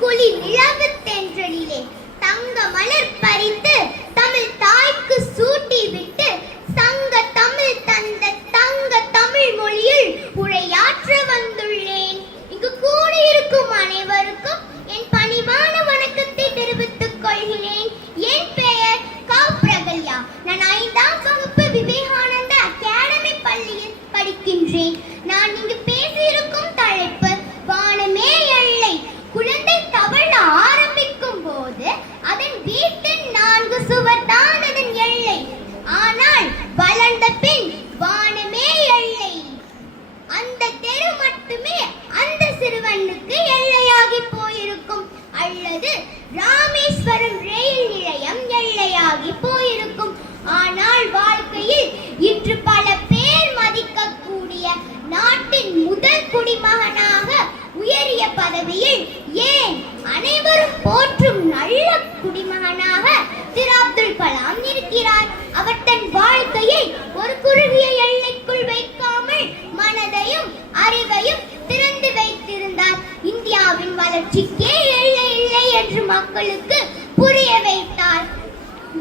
குளிர் நிலவு தென்றலிலே தங்க மலர் பறித்து தமிழ் தாய்க்கு சூட்டி விட்டு சங்க தமிழ் தந்த தங்க தமிழ் மொழியில் உரையாற்ற வந்துள்ளேன். இங்கு கூடியிருக்கும் அனைவருக்கும் என் பணிவான வணக்கத்தை தெரிவித்துக் கொள்கிறேன். என் பெயர் பிரகல்யா. நான் 5ஆம் வகுப்பு விவேகானந்தா அகாடமி பள்ளியில் படிக்கின்றேன். நான் இங்கு பேசியிருக்கும் தலைப்பு வானமே எல்லை. குழந்தை தவழ ஆரம்பிக்கும் போது அதன் வீட்டின் 4 சுவர் தான் அதன் எல்லை. ஆனால் வளர்ந்த பின் வானமே எல்லை. அந்த தெரு மட்டுமே அந்த சிறுவனுக்கு எல்லையாகி போயிருக்கும். அல்லது ராமேஸ்வரம் ரயில் நிலையம் எல்லையாகி போயிருக்கும். ஆனால் வாழ்க்கையில் இன்று பல பேர் மதிக்கக்கூடிய நாட்டின் முதல் குடிமகனாக உயரிய பதவியில், ஏன் அனைவரும் போற்றும் நல்ல குடிமகனாக திரு அப்துல் கலாம் இருக்கிறார். அவர் தன் வாழ்க்கையை ஒரு குறுகிய எல்லைக்குள் வைக்காமல் மனதையும் அறிவையும் திறந்து வைத்திருந்தார். இந்தியாவின் வளர்ச்சிக்கே எல்லை இல்லை என்று மக்களுக்கு புரிய வைத்தார்.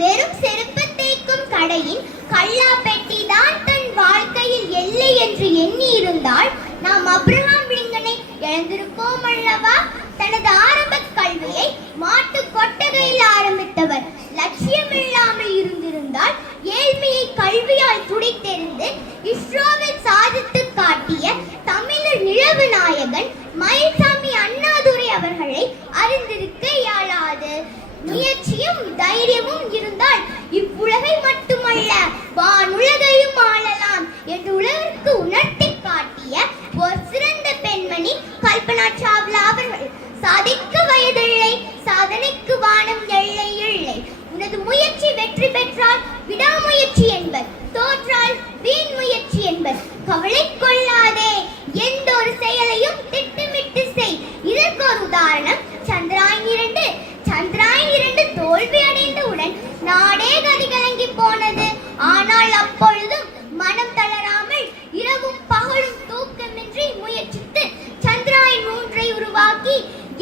வெறும் செருப்பு தேய்க்கும் கடையின் கல்லா பெட்டி தான் தன் வாழ்க்கையில் எல்லை என்று எண்ணி இருந்தால் நாம் அப்ரஹாம் லிங்கனை இழந்திருப்போம் அல்லவா? தனது ஆரம்ப கல்வியை மாட்டு கொட்டகையில் ஆரம்பித்தவர். லட்சியம் இல்லாமல் இருந்திருந்தால் ஏழ்மையை கல்வியால் துடைத்தெறிந்து இஸ்ரோவில் சாதித்து காட்டிய தமிழர் நிலவு நாயகன் மயில்சாமி அண்ணாதுரை அவர்களை அறிந்திருக்க இயலாது. முயற்சியும் தைரியமும் இருந்தால் இவ்வுலகை மட்டுமல்ல வானுலகையும் ஆளலாம் என்று உலகிற்கு உணர்த்தி காட்டிய ஒரு சிறந்த பெண்மணி கல்பனா சாவ்லா அவர்கள். சாதிக்க வயதில்லை, சாதனைக்கு வானம் எல்லை இல்லை. உனது முயற்சி வெற்றி பெற்றால் விடாமுயற்சி என்பர், தோற்றால் வீண் முயற்சி என்பர். கவலை கொள்ளாதே, எந்த ஒரு செயலையும் திட்டமிட்டு செய். இதற்கு ஒரு உதாரணம் சந்திராயன் 2. சந்திராயன் 2 தோல்வி அடைந்தவுடன் நாடே கதிகலங்கி போனது. ஆனால் அப்பொழுதும் மனம் தளராமல் இரவும் பகலும் தூக்கமின்றி முயற்சித்து சந்திராயன் 3 உருவாக்கி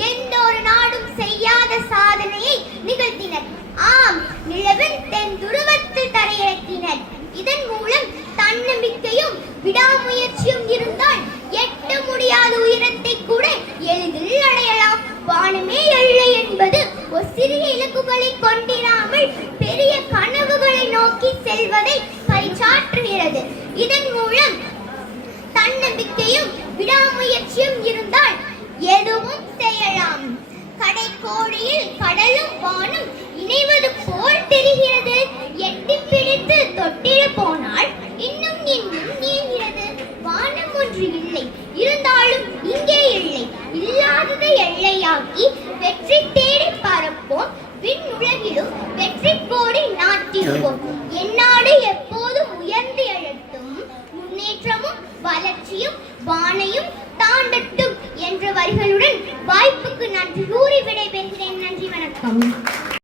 எந்த ஒரு நாடும் செய்யாத சாதனையை நிகழ்த்தினர். ஆம், நிலவின் தென் துருவத்தில் தரையிறக்கினர். இதன் மூலம் தன்னம்பிக்கையும் விடாமுயற்சியும் இருந்தால் எட்ட முடியாத உயரத்தை கூட எளிதில் அடையலாம். வானமே எல்லை என்பது ஒரு சிறிய இலக்குகளை கொண்டிராமல் பெரிய கனவுகளை நோக்கி செல்வதை பறைசாற்றுகிறது. இதன் மூலம் தன்னம்பிக்கையும் விடாமுயற்சியும் இருந்தால் எதுவும் செய்யலாம். கடைக்கோடியில் கடலும் வானும் இணைவது போல் தெரிகிறது. எட்டி பிடித்து தொட்டிட போனால் இன்னும் இன்னும் நீள்கிறது. வானம் ஒன்று இல்லை, இருந்தாலும் இங்கே இல்லை. இல்லாததை எல்லையாக்கி வெற்றி தேடி பறப்போம். விண்ணுலகிலும் வெற்றி கோடி நாட்டிடுவோம். எந்நாடு எப்போதும் உயர்ந்து எழட்டும். முன்னேற்றமும் வளர்ச்சியும் வானையும் தாண்டட்டும் என்ற வரிகளுடன் வாய்ப்புக்கு நன்றி கூறி விடைபெறுகிறேன். நன்றி, வணக்கம்.